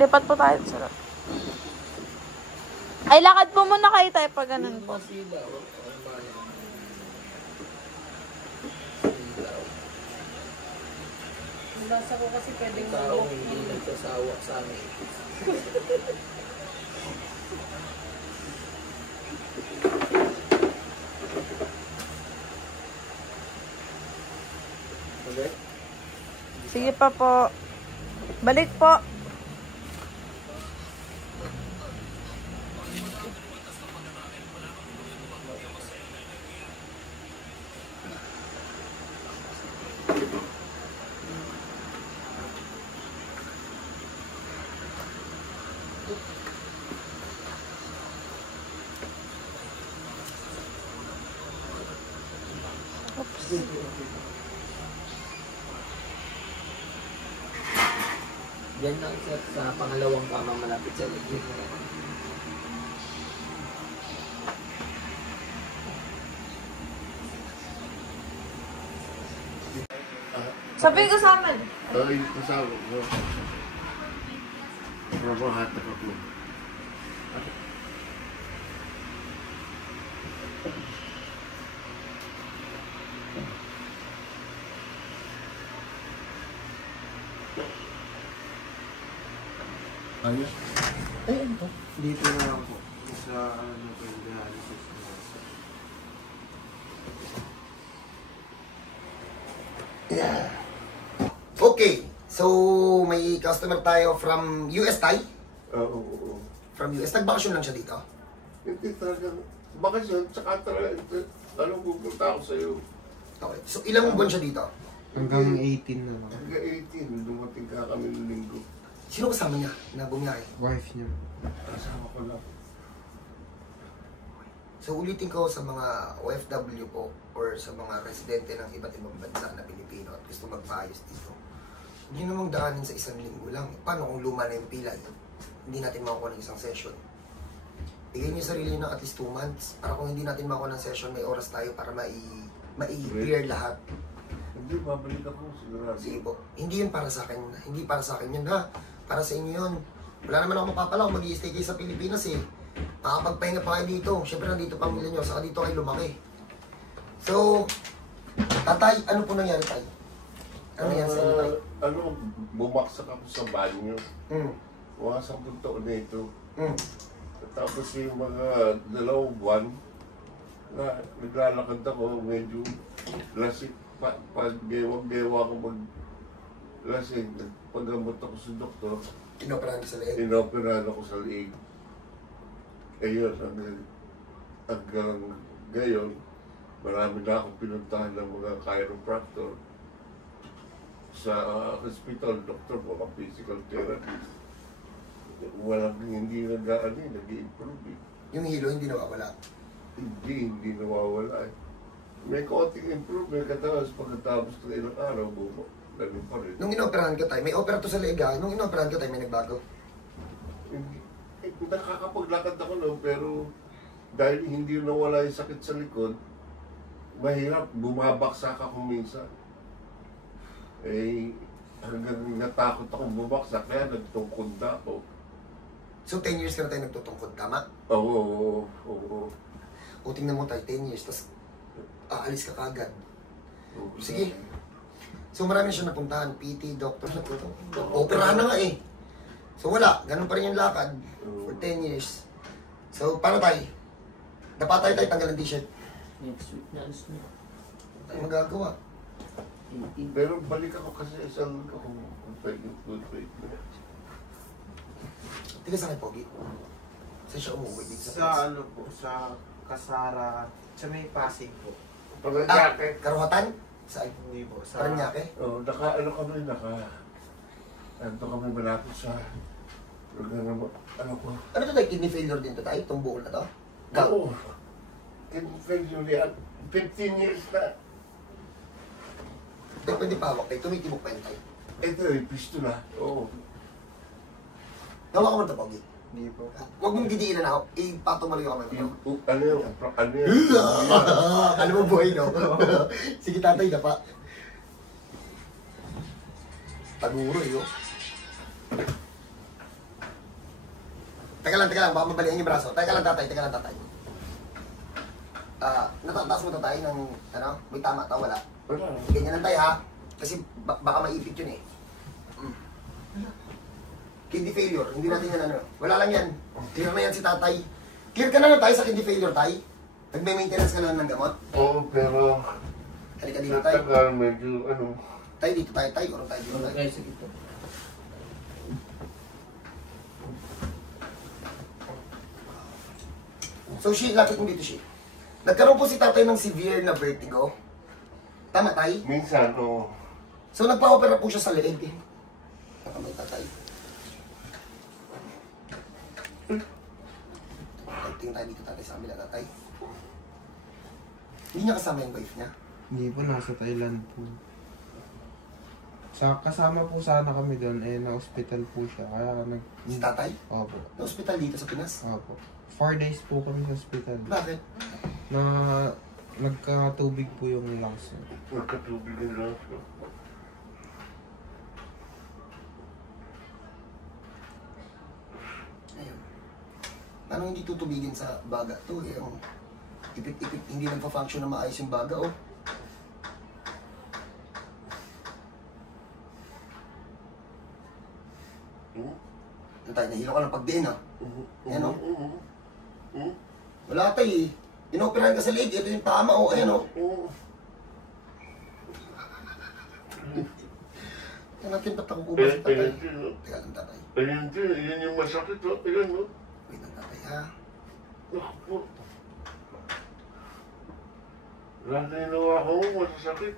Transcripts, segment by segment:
Lipat po tayo sa loob. Ay, lakad po muna kayo tayo pag ganun po. Nasa ko kasi pwedeng tao hindi nagsasawa sa amin. Okay? Sige pa po. Balik po. Yan lang sa pangalawang kama malapit sa likod. Sabi ko sa amin. Ay, kasama ko. Mabahatak ako. Ayos. Ay, ano to? Dito na lang po. Sa ano po yung dialysis. Yeah. Okay. So, may customer tayo from US, Tay? Oo. From US. Nagbakasyon lang siya dito? Hindi talaga. Bakasyon, tsaka talaga, anong pupunta ako sa'yo? Okay. So, ilang buwan siya dito? Hanggang 18 na lang. Hanggang 18, dumating ka kami ng linggo. Sino kasama niya na bumiyahe? Wife niya. Kasama ko lang. So, ulitin ko sa mga OFW po or sa mga residente ng iba't ibang bansa na Pilipino at gusto magpaayos dito. Hindi namang daanin sa isang linggo lang. Paano kung luma na yung pila? Hindi natin makukuha ng isang session. Bigyan niyo sarili ng at least 2 months para kung hindi natin makukuha ng session, may oras tayo para mai-clear lahat. Hindi, babalik ako sigurado. Sige po. Hindi yun para sa akin. Hindi para sa akin yun, ha? Para sa inyo yun. Wala naman ako mapapala kung mag-i-stay kayo sa Pilipinas, eh. Makakapagpahinga pa kayo dito. Siyempre, nandito pamilya nyo. Saka dito kayo lumaki. So, tatay, ano po nangyari, tay? Ano nangyari sa inyo, tay? Bumaksak ako sa banyo. Hmm. Mga 10 taon na ito. Hmm. Tapos yung mga 2 buwan, na naglalakad ako, medyo lasik. Pag gewang-gewa ako mag-lasik, nagpagamot ako sa doktor. Inoperahan ka sa leeg? Inoperahan ako sa leeg. Ayun, hanggang ngayon, marami na akong pinuntahan ng mga chiropractor sa hospital, doktor, mga physical therapist. Walang hindi nag-i-improve eh. Yung hilo, hindi nawawala? Hindi nawawala eh. May konting improvement katapos pagkatapos ng ilang araw, ganun pa rin. Nung inoperahan ka, tay, may opera to sa leeg, ha? Nung inoperahan ka, tay, may nagbago? Nakakapaglakad ako no, pero dahil hindi nawala yung sakit sa likod, mahirap, bumabaksak ako minsan. Eh, hanggang natakot akong bumabaksak, kaya nagtungkod na ako. So, 10 years ka na tayo nagtutungkod, tama? Oo. O, tingnan mo tayo, 10 years, tapos aalis ka kagad. Sige. So, marami siya napuntahan, PT, doctor, operahan na nga eh. So, wala. Ganun pa rin yung lakad for 10 years. So, paano tayo? Dapat tayo tanggal ng t-shirt. Next week na alis na. Tayo magagawa. Pero balik ako kasi isang ako good weight na. Tiga sa akin, Pogi. Saan siya umuwi dito Sa ano po, sa Kasara, sa may Pasig po. Paranaque. Karuhatan? Saan? Hindi po, sa... Paranaque? Oo, nandito kami malapit sa lugar na ano ko. Ano to tayo? Kidney failure din to tayo? Itong buhol na to? Gout? Oo. Kidney failure yan. 15 years na. Tayo pwede pawak tayo. Tumitibok pa yun tayo. Ito yung pistula. Oo. Gawa ka mo ito, Pogi. Hindi po. Huwag mong gidiin na ako. Ipatumalo yung kamay mo. Ano yun? Alam mo buhay, no? Sige, tatay, dapa. Taguro, yun. Teka lang, baka mabalian yung braso. Teka lang tatay. Natataas mo tatay ng, ano, may tama ta, wala. Wala. Ganyan lang tayo ha. Kasi baka maipit yun eh. Kidney failure, hindi natin yan ano. Wala lang yan. Clear na yan si tatay. Clear ka na tayo sa kidney failure tay? Nagme-maintenance ka na ng gamot? Oo, pero Halika dito tayo. natagal medyo ano. Tayo dito tayo, Urong tayo dito tayo. Guys, sige po. So she, lapit mo dito she. Nagkaroon po si tatay ng severe na vertigo. Tama tay? Minsan, oo. So nagpa-opera po siya sa leeg. Nakamay tatay. Tingin tayo dito tatay sa kabila tatay. Hindi niya kasama yung wife niya. Hindi po, nasa Thailand po. Kasama po sana kami doon, na-hospital po siya. Kaya Si tatay? Opo. Na hospital dito sa Pinas? Opo. 4 days po kami sa hospital. Bakit? Nagkatubig po yung lungs niya. Nagkatubig yung lang siya. Ayun. Paano hindi tutubigin sa baga to? Yung ipit-ipit, hindi nagpa-function na maayos yung baga, oh. Ano tayo, nahilo ka ng pagdiin, ha? Ayan, oh. Wala tayo, eh. Inoperahan ka sa leg, ito yung tama, oh. Ayan, oh. Yan natin ba't ako kuba si tatay? Teka lang, tatay. Ayan din, yun yung masakit, oh. Ayan, oh. Wait lang, tatay, ha? Naku po. Lahat na ginawa ko, masasakit.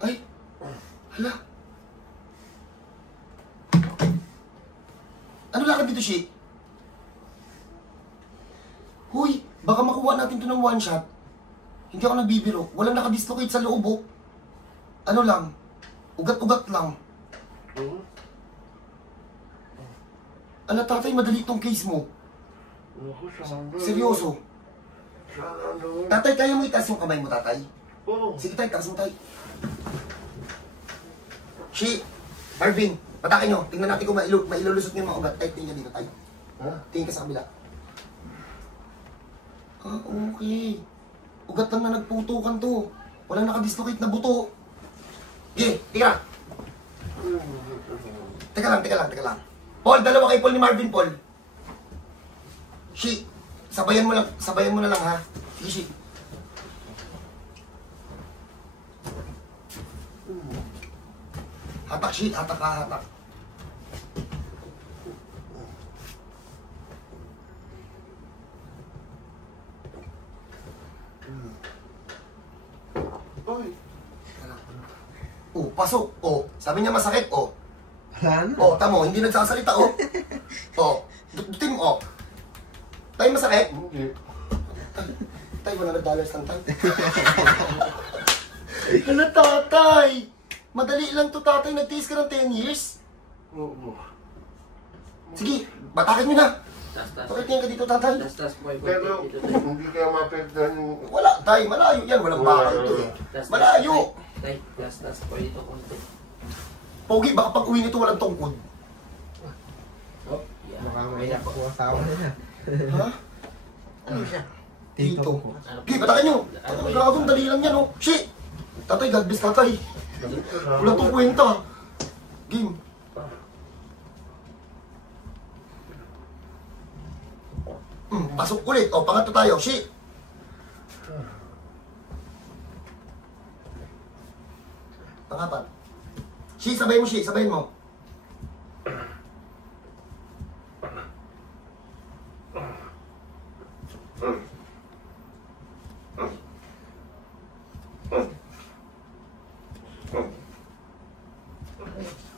Ay! Hala! Ano lakad dito, Shi? Huy! Baka makuha natin to ng one shot. Hindi ako nagbibiro. Walang nakadislocate sa loob, oh. Ano lang? Ugat-ugat lang. Oo. Ano, tatay, madali itong case mo. Naku, sana. Seryoso. Sana naman. Tatay, kaya mo itaas yung kamay mo, tatay? Oo. Sige, tay, taas mo, tay. Shi! Marvin! Patakin nyo. Tingnan natin kung mailulusot nyo yung mga ugat. Tay, tingnan dito, tay. Ha? Tingin ka sa kabila. Ah, okay. Ugat lang na nagputukan to. Walang nakadislocate na buto. Sige, tira. Teka lang. Paul, dalawa kay Paul ni Marvin, Paul. Shi, sabayan mo na lang ha. Sige, Shi. Hatak, Shi, hatak. Ay. Oh, pasok. Oh, sabi niya masakit. Oh. Wala na. Oh, tamo, hindi nagsasalita. Oh. Oh, dutin mo. Oh. Tayo masakit. Hindi. Tay, $100 lang tayo. Ano, tatay? Madali lang to, tatay. Nag-taste ka ng 10 years. Oo. Sige, batakin mo na. Tas. Pakitingin ka dito, tatay. Tas po yung Pero dito tayo. hindi kaya mapagdan yung... Wala, tay. Malayo yan. Walang bakal to eh. Malayo. Tay, tas po dito konti. Pogi, baka pag uwi nito walang tungkod. Oh, yeah. Baka maiyak po asawa niya. Ha? Ano siya? Dito. po. Okay, batakin nyo. Gagawin, dali lang yan, oh. Shit! Tatay, God bless tatay. Wala tong kwenta. Game. Pasok ulit. O, pangatlo tayo. Shit! Pangapat. Shit, sabayin mo, shit. Sabayin mo.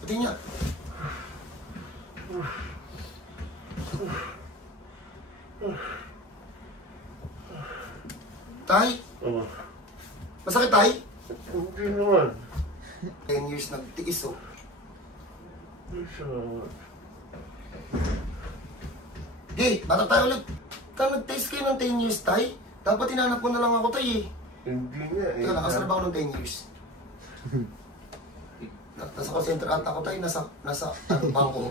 Pati niya. Tay? Oo. Masakit, tay? Hindi naman. 10 years nagtiis, oh. Okay, bata tayo ulit. Nag-taste kayo ng 10 years, tay? Dapat hinanap ko na lang ako, tay, eh. Hindi nga eh. Teka lang, kasal ba ako ng 10 years? Nasa call center ata ko tayo, nasa ano, bangko.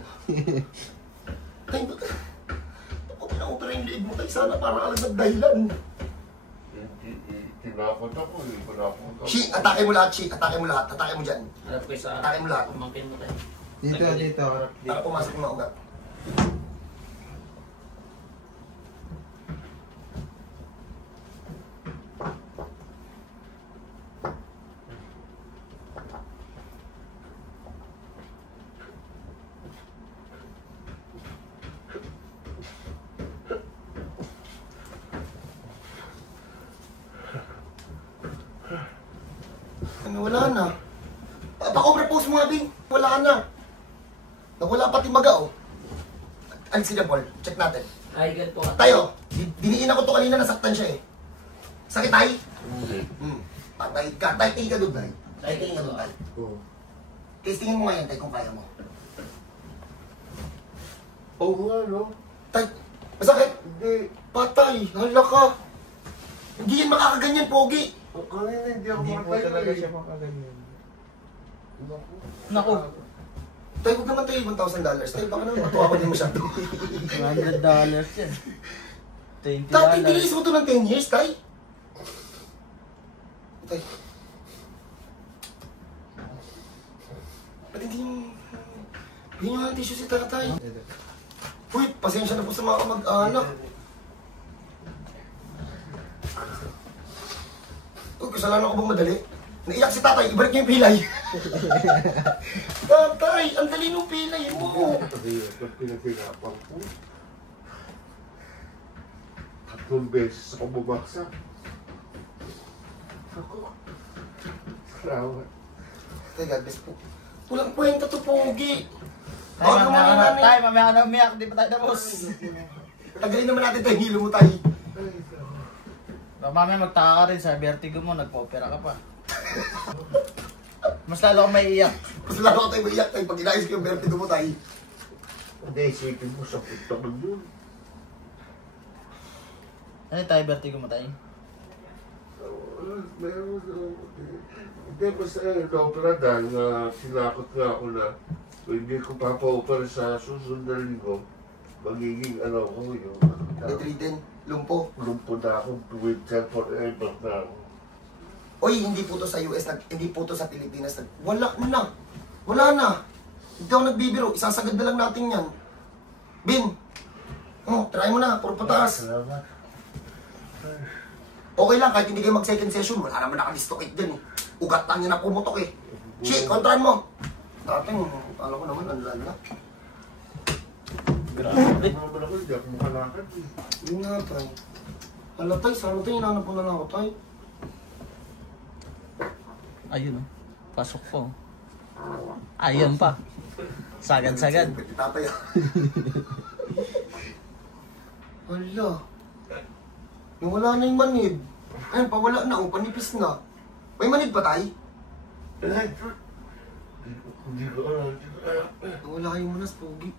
Tayo, ako pina-opera yung liig mo tayo, sana parang agad dahilan. Tinakot ako eh. Tinakot ako. Shi, atake mo lahat, Shi. Atake mo lahat. Atake mo dyan. Harap ko sa Atake mo lahat. pamangkin mo tayo. Dito, dito. Para pumasok yung mga ugat. Wala na. Pa-cover post mo nga, Bing. Wala na. Nawala pati maga, oh. Alis sila, Paul. Check natin. Ay, ganito ka. Tayo. Diniin ako to kanina, nasaktan siya eh. Sakit tayo? Hindi. Patay ka. Tayo, tingin ka doon, tayo. Tayo, tingin ka doon, tayo. Oo. Testingin mo ngayon, tayo, kung kaya mo. Oo nga, no? Tayo. Masakit. Hindi. Patay. Hala ka. Hindi yan makakaganyan, Pogi. Kanina hindi ako Hindi po makatayo talaga eh. siya makaganyan. Naku. Tayo, huwag naman tayo $1,000. Tayo, baka naman matuwa ko din masyado. $100 yan. $20. Tayo, tiniis mo to ng 10 years, tayo. Tayo. Ba't hindi yung... Hindi nga ang tissue si tatay. Uy, pasensya na po sa mga kamag-anak. Uy, kasalanan ko bang madali? Naiyak si tatay, ibalik niya yung pilay. Tatay, ang dali ng pilay mo. Pag pinagpinapan ko, 3 beses ako bumagsak. Ako. Salamat. Tay, God bless po. Walang kwenta to, Pogi. Tay, mamaya ka na umiyak. Di pa tayo tapos. Tagalin naman natin tayo, hilo mo tayo. Mamaya magtaka ka rin sa vertigo mo. Nagpa-opera ka pa. Mas lalo akong maiiyak. Mas lalo ko tayo maiyak tayo pag inayos ko yung vertigo mo tayo. Hindi, isipin mo, sakit naman yun. Ano tayo vertigo mo tayo? Meron. Hindi, basta na-opera dahil na sinakot nga ako na kung hindi ko papa-opera sa susunod na linggo, magiging ano ko yung Bedridden, lumpo. lumpo na ako, winter forever na ako. Oy, hindi po to sa US, hindi po to sa Pilipinas. Wala na. Wala na. Hindi ako nagbibiro. Isasagad na lang natin yan. Bin. Oh, try mo na. Puro pataas. Salamat. Okay lang, kahit hindi kayo mag-second session, wala naman nakadislocate dyan eh. Ugat lang yun na pumutok eh. Shit, kontrahan mo. Dating, alam ko naman, ang lala. Grabe. Naman ako, hindi ako makalakad eh. Yun nga, tay. Hala, tay, sana tayo, hinanap mo na lang ako, tay. Ayun oh. Pasok po. Ayun pa. Sagad-sagad. Pwede tatay ah. Hala. Nawala na yung manid. Ayun, pawala na, oh, panipis na. May manid pa, tay? Hindi ko alam. Nawala yung manas, Pogi.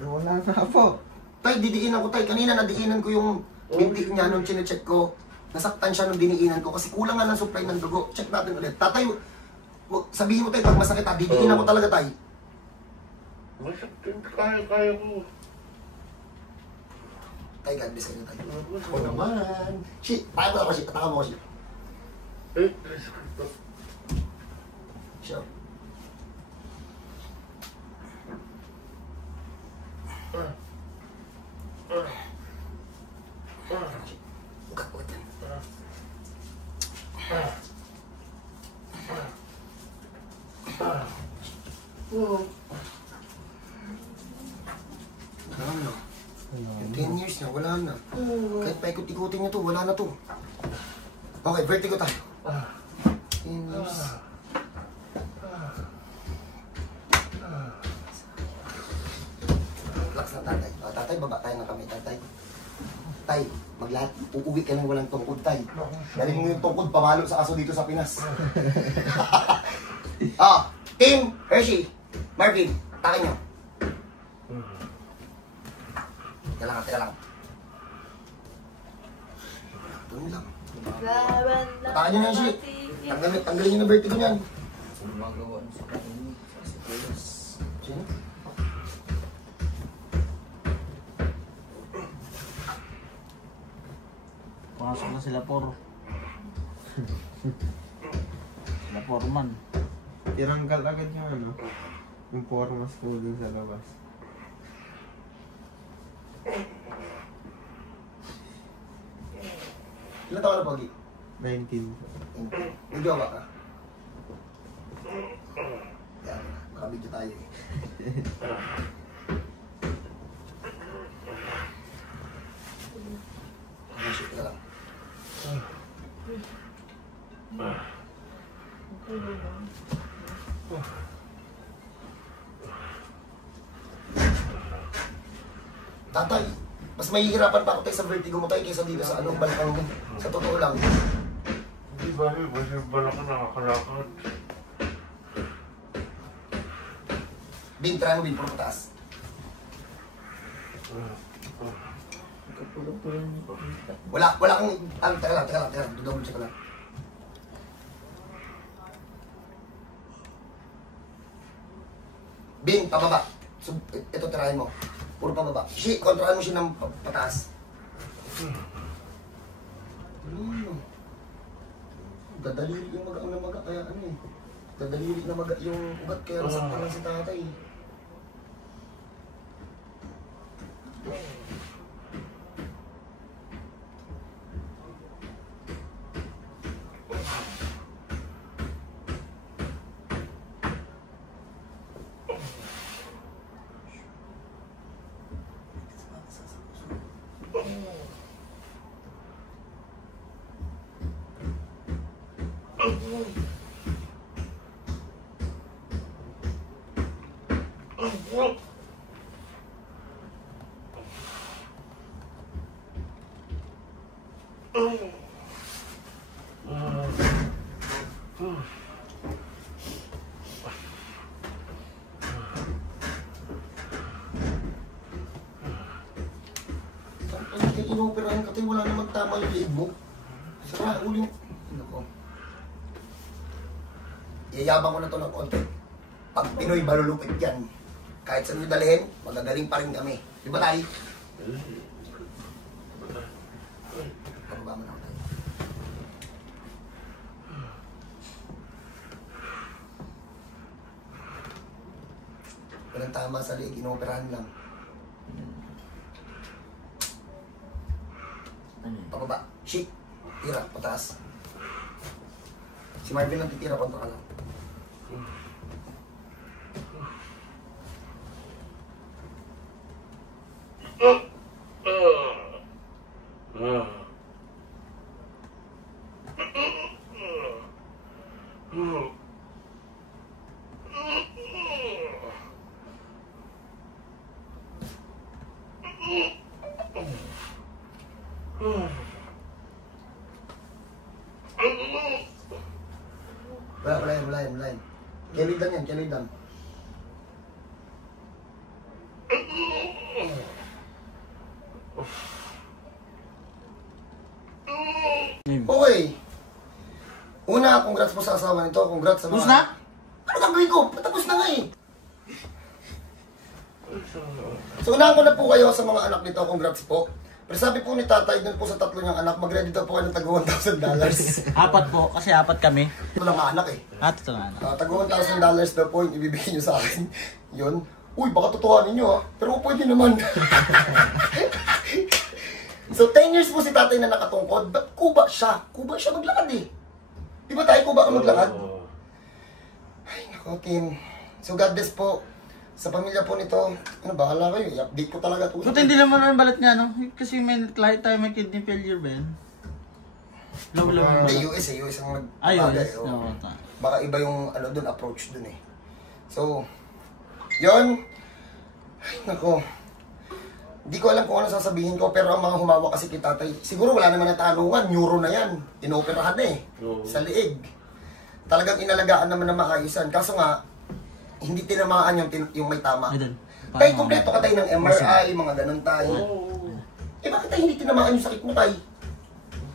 Wala na po. Tay, didiin ako, tay. Kanina nadiinan ko yung binti niya nung chinecheck ko. Nasaktan siya nung diniinan ko kasi kulang nga ng supply ng dugo. Check natin ulit. Tatay, sabihin mo tayo pag masakit ha, didiin ako talaga, tay. Masakit, kaya ko. Tay, God bless ka tayo. Ako naman. Shit, tayo mo ako, shit. Ataka mo ako, shit. Sakit to. Shit. Ugat yan. Wala na. Yung 10 years na, wala na. Kahit paikot-ikutin nyo to, wala na to. Okay, vertigo tayo. 10 years. Relax na tatay. O, tatay, baba tayo ng kamay, tatay. Tay, maglahat. Uuwi ka ng walang tungkod, tay. Galing mo yung tungkod, pamalo sa aso dito sa Pinas. Team Hershey, Marvin, takin nyo. Teka lang. Doon lang. Laban Takaan nyo na yung shit. Tanggalin nyo na vertigo niyan. Gumagawa sa kanya. Sa Pilas. Sino? Pumasok na sila por. Sila porman. Tiranggal agad yung ano, yung formas ko dun sa labas. Ilan taon na, Pogi? 19. May jowa ka? Yan, makabidyo tayo eh. Shit na lang. Tatay, mas mahihirapan pa ako tayo sa vertigo mo tayo kaysa dito sa anong balakang mo. Sa totoo lang. Hindi ba rin, kasi balak ka nakakalakad. Bin, try mo bin, puro mataas. Kapulong-pulong niyo po. Wala kang, teka lang, double check ko lang. Bin, pababa. So, ito tirahin mo. Puro pababa. Kontrahan mo siya ng pataas. Dadaliri yung maga, kaya ano eh. Dadaliri na maga yung ugat, kaya nasaktan lang si tatay. Inoperahan ka tayo, wala namang tama yung liig mo. Saka uling... Nako. Iyayabang ko na to ng konti. Pag Pinoy, malulupit yan. Kahit saan nyo dalhin, magagaling pa rin kami. Di ba tayo? Pababa mo na ako tayo. Walang tama sa liig, inoperahan lang. Pababa. Shit. Tira. Pataas. Si Marvin lang titira. Kontra ka lang. Wala yan. Kelidan yan, kelidan. Okay. Una, congrats po sa asawa nito. Congrats sa mga... Tapos na? Ano gagawin ko? Patapos na nga eh. So, unahan ko na po kayo sa mga anak nito. Congrats po. Pero sabi po ni tatay, dun po sa tatlo niyang anak, mag-ready daw po kayo ng tag $1,000. Apat po, kasi apat kami. Ito lang nga anak eh. Ito nga. Tag $1,000 daw po yung ibibigay niyo sa akin. Yun. Uy, baka totohanin niyo ah. Pero pwede naman. So, 10 years po si tatay na nakatungkod. Ba't kuba siya? Kuba siya maglakad eh. Di ba tayo kuba ka maglakad? Ay, nako, Tim. So, God bless po. Sa pamilya po nito, ano, bahala kayo. I-update ko talaga ito. Buti hindi naman ang balat niya, no? Kasi may kahit tayo may kidney failure ba yan? Low yung balat. US ang US. oh. No, Baka iba yung ano dun, approach dun eh. So, yon. Ay, nako. Hindi ko alam kung ano sasabihin ko, pero ang mga humawak kasi kay tatay, siguro wala naman na tanungan, neuro na yan. Inoperahan na eh. Sa liig. Talagang inalagaan naman na maayusan. Kaso nga, hindi tinamaan yung may tama. Tay, kompleto ka tayo ng MRI, mga ganun tayo. Eh bakit tayo hindi tinamaan yung sakit mo tay?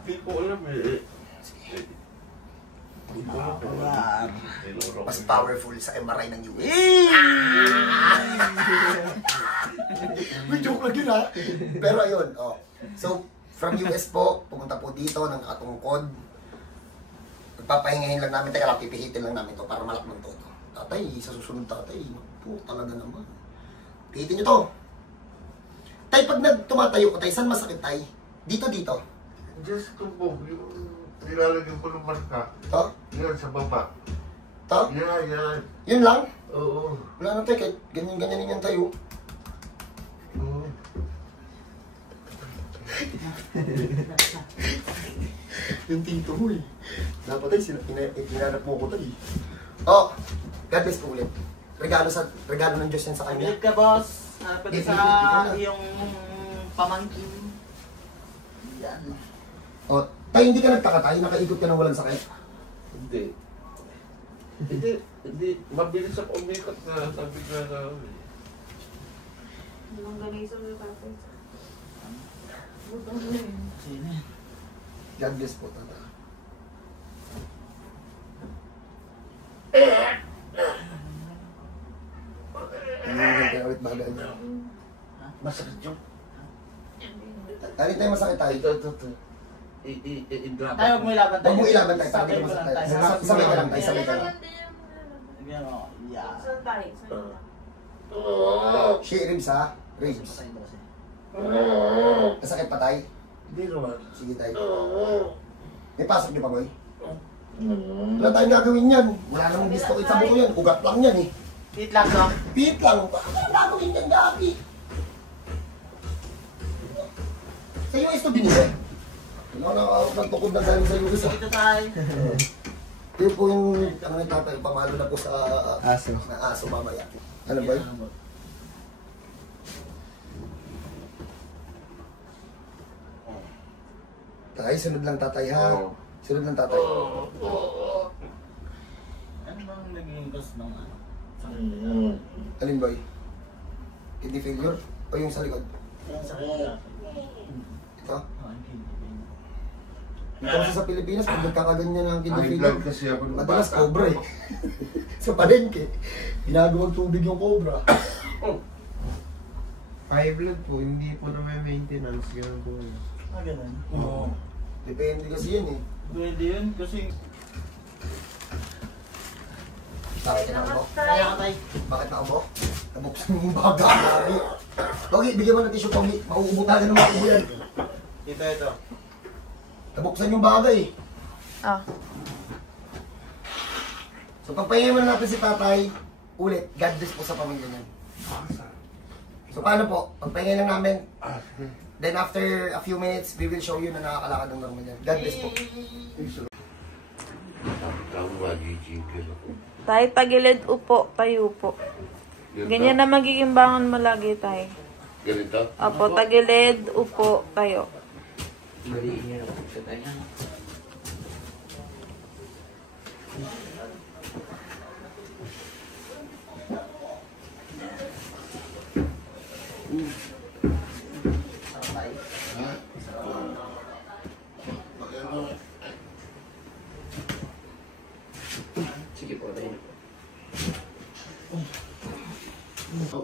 Hindi ko alam eh. Mas powerful sa MRI ng US. May joke lang yun ha. Pero ayun, oh. So, from US po, pumunta po dito ng nakatungkod. Papahingahin lang namin, teka lang, pipihitin lang namin to para malakman to. Tatay, sa susunod tatay, po talaga naman. Pihitin nyo to. Tay, pag tumatayo ko tay, saan masakit tay? Dito, dito. Just tumbog, yung nilalagyan ko ng marka. To? Yan, sa baba. To? Yan. Yun lang? Oo. Wala na tay, kahit ganyan-ganyan yung tayo. Oo. Yung tito mo eh. Dapat ay pinanap mo ko tayo. Oh, God bless po ulit. Regalo ng Diyos yan sa kanya. Ulit ka, boss. Pwede sa iyong pamangkin. Yan. Oh, tayo hindi ka nagtaka tayo, nakaikot ka ng walang sakit. Hindi. Hindi. Mabilis ako umikot na sabi na namin. Ang ganito na tatay. Sino? God bless po, tata. Hindi ka ulit bagay niya. Masakit yung... Alin tayo masakit tayo? Ito. I-drop. Tayo, huwag mo ilaban tayo. Huwag mo ilaban tayo, Sabay sabi mo mo lang tayo. tayo. Sabay ka lang tayo, sabay ka lang. Yan o. Yeah. Saan tayo? Saan Oh. Share ribs ha? Ribs. Pasay mo kasi. Masakit pa tayo? Hindi naman. Sige tayo. May pasok niyo pa, boy? Wala tayong gagawin yan. Wala namang gusto ko sa buko yan. Ugat lang yan eh. Eat lang to. Beat lang. Wala gagawin yan, gabi. Sa US to binili. Wala na ako nagtukod na dahil sa US. Dito tayo. Ito po yung ano yung tatay, pamalo na po sa Aso. na aso mamaya. Ano ba yun? Tay, sunod lang tatay ha. Sunod lang tatay. Ano bang naging cause ng ano? Alin boy? Kidney failure? O yung sa likod? Yung sa kanya. Ito? Oh, ang kidney failure. Ito kasi sa Pilipinas, pag nagkakaganyan ng kidney High failure, blood kasi ako nung madalas bata. cobra eh. Sa palengke, ginagawang tubig yung cobra. High blood po, hindi po na may maintenance. Ganun po. Ah, ganun. Oo. Depende kasi yan eh. Pwede yun kasi Bakit na ako? kaya ka tayo. Bakit na ako? Nabuksan mo yung baga. Pogi, bigyan mo ng tissue, Pogi. Mauubo tayo ng mauubo yan. Ito. Nabuksan yung baga eh. Ah. So pagpahinga muna natin si tatay, ulit, God bless po sa pamilya niyan. So paano po? Pagpahinga lang namin, then after a few minutes, we will show you na nakakalakad ng normal yan. God bless po. Tama, magigigil ako. Tayo, tagilid, upo, tayo po. Ganyan na magiging bangon mo lagi tayo. Ganito? Opo, tagilid, upo, tayo. Baliin niyo na po sa tayo. Sige po, tayo na po.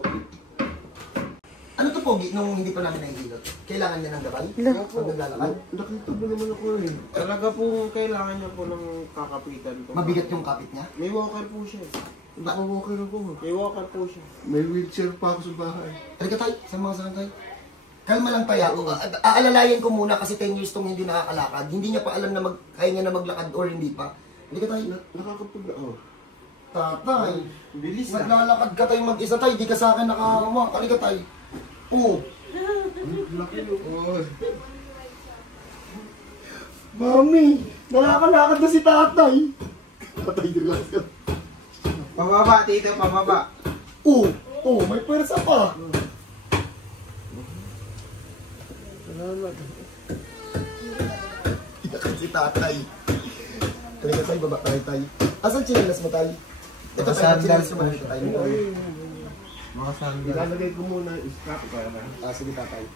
Ano to Pogi, nung hindi pa namin nahihilot? Kailangan niya ng gabay? Pag naglalakad? Nakita mo naman ako eh. Talaga po kailangan niya po ng kakapitan ko. Mabigat yung kapit niya? May walker po siya. Nakawalker ako. May walker po siya. May wheelchair pa ako sa bahay. Halika tayo, sa mga sakantay. Kalma lang tayo. Aalalayan ko muna kasi 10 years tong hindi nakakalakad. Hindi niya pa alam na kaya niya na maglakad or hindi pa. Halika tayo. Nakakapag na ako. Tatay, Bilis na. naglalakad ka tayo mag-isa tayo. Di ka sa akin nakaharuma. Halika tayo. Oo. Laki yun. Mami, nakakalakad na si tatay. Tatay, relax ka. Pababa, tito, pababa. Oo, may pwersa pa. Salamat. Iyakan si tatay. Halika tayo, baba tayo tayo. Asan chinelas mo tayo? Ito tayo, chinelas mo tayo tayo. Mga sandal. Ilalagay ko muna yung strap para Sige tatay.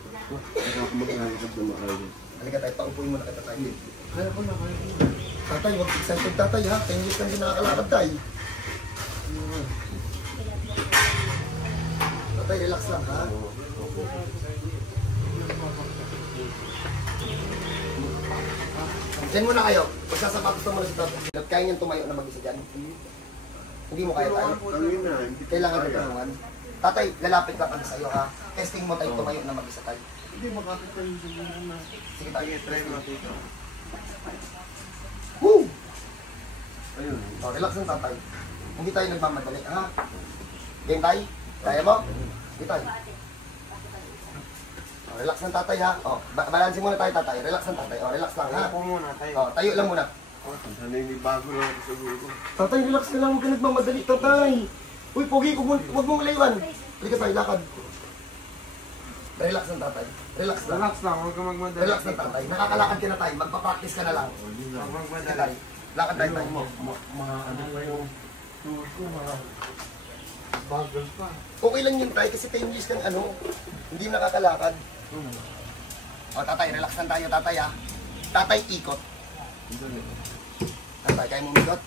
nakakamag-alakad na maayos. Halika tayo, paupuin mo na kita tayo. Kaya ko na. Tatay, huwag excited tatay ha. 10 years lang din nakakalakad tayo. Tatay, relax lang ha. Diyan muna kayo. Magsasapatos na muna si tatay. Kaya niyang tumayo na mag-isa dyan. Hindi mo kaya tayo. Kailangan ka tulungan. Tatay, lalapit ka pag sa'yo ha. Testing mo tayo tumayo na mag-isa tayo. Hindi, makapit tayo sa mga na. Sige tayo. Try mo natin ito. Woo! Ayun. Relax lang tatay. Hindi tayo nagmamadali ha. Game tayo? Kaya mo? Hindi tayo. Relax lang tatay ha. Balansin muna tayo tatay. Relax lang tatay. Relax lang ha. Tayo muna, tayo. Tayo lang muna. Naninibago lang ako siguro. Tatay, relax ka lang. Huwag ka nagmamadali tatay. Uy, Pogi, huwag mong layuan. Halika tayo, lakad. Relax lang tatay. Relax lang. Relax lang, huwag ka magmadali. Relax lang tatay. Nakakalakad ka na tayo. Magpa-practice ka na lang. Huwag Sige magmadali. tayo. Lakad tayo tayo. Mga ano pa yung tools ko, mga bagal pa. Okay lang yun tayo kasi 10 years kang hindi nakakalakad. Tatay, relax lang tayo tatay ha. Tatay, ikot. Tatay, kaya mo umikot?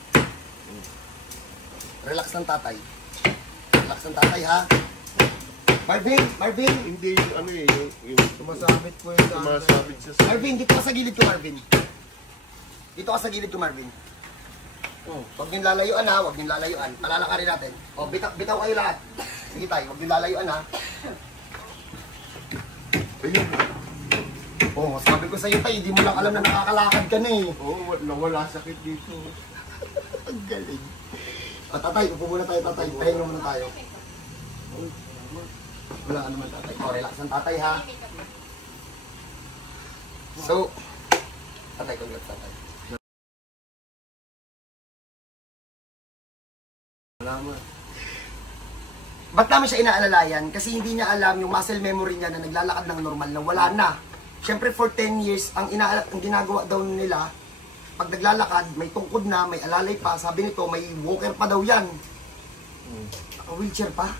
Relax lang tatay. Relax lang tatay ha. Marvin! Hindi yung ano eh, yung Sumasabit po yung sumasabit sa Marvin, dito ka sa gilid ko Marvin. Dito ka sa gilid ko Marvin. Huwag niyong lalayuan ha, huwag niyong lalayuan. Palalakarin natin. Bitaw kayo lahat. Sige tayo, huwag niyong lalayuan ha. Ayun. Sabi ko sa'yo tayo, hindi mo lang alam na nakakalakad ka na eh. Oo, nawala sakit dito. Ang galing. Tatay, upo muna tayo tatay. Pahinga muna tayo. Wala ka naman tatay. Relax ang tatay ha. So, tatay, congrats tatay. Salamat. Ba't namin siya inaalalayan? Kasi hindi niya alam yung muscle memory niya na naglalakad ng normal na wala na. Siyempre for 10 years, ang ginagawa daw nila, pag naglalakad, may tungkod na, may alalay pa, sabi nito, may walker pa daw yan. Wheelchair pa?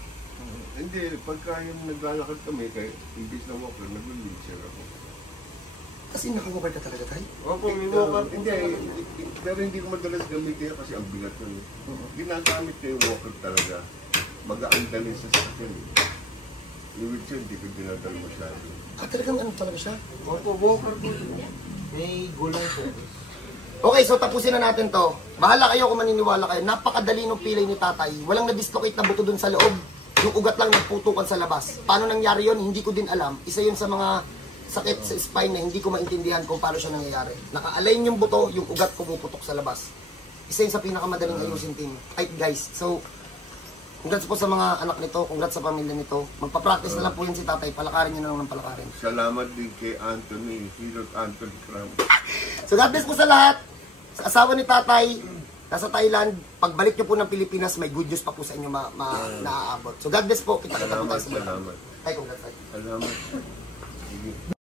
Hindi, pagka yung naglalakad kami, kaya imbis na walker, nag-wheelchair ako. Kasi nakawalker ka talaga tayo? Opo, may walker, hindi, pero hindi ko madalas gamitin kasi ang bigat nun. Ginagamit ko yung walker talaga. Magaan dalhin sa sakyan. Yung wheelchair, hindi ko dinadal masyado. Talagang talaga siya? Opo, walker ko. May gulay po. Okay, so tapusin na natin to. Bahala kayo kung maniniwala kayo. Napakadali ng pilay ni tatay. Walang na-dislocate na buto dun sa loob. Yung ugat lang nagputukan sa labas. Paano nangyari yon? Hindi ko din alam. Isa yun sa mga sakit sa spine na hindi ko maintindihan kung paano siya nangyayari. Naka-align yung buto, yung ugat pumuputok sa labas. Isa yun sa pinakamadaling ayusin team. Ay guys, so congrats po sa mga anak nito, congrats sa pamilya nito. Magpa-practice na lang po yun si tatay. Palakarin nyo na lang ng palakarin. Salamat din kay Anthony, Hilot Anthony Cram. So God bless po sa lahat. Sa asawa ni tatay, nasa Thailand, pagbalik nyo po ng Pilipinas, may good news pa po sa inyo naaabot. So God bless po. Kita-kita po tayo sa mga. Salamat. Ay, congrats tayo. Salamat. Sige.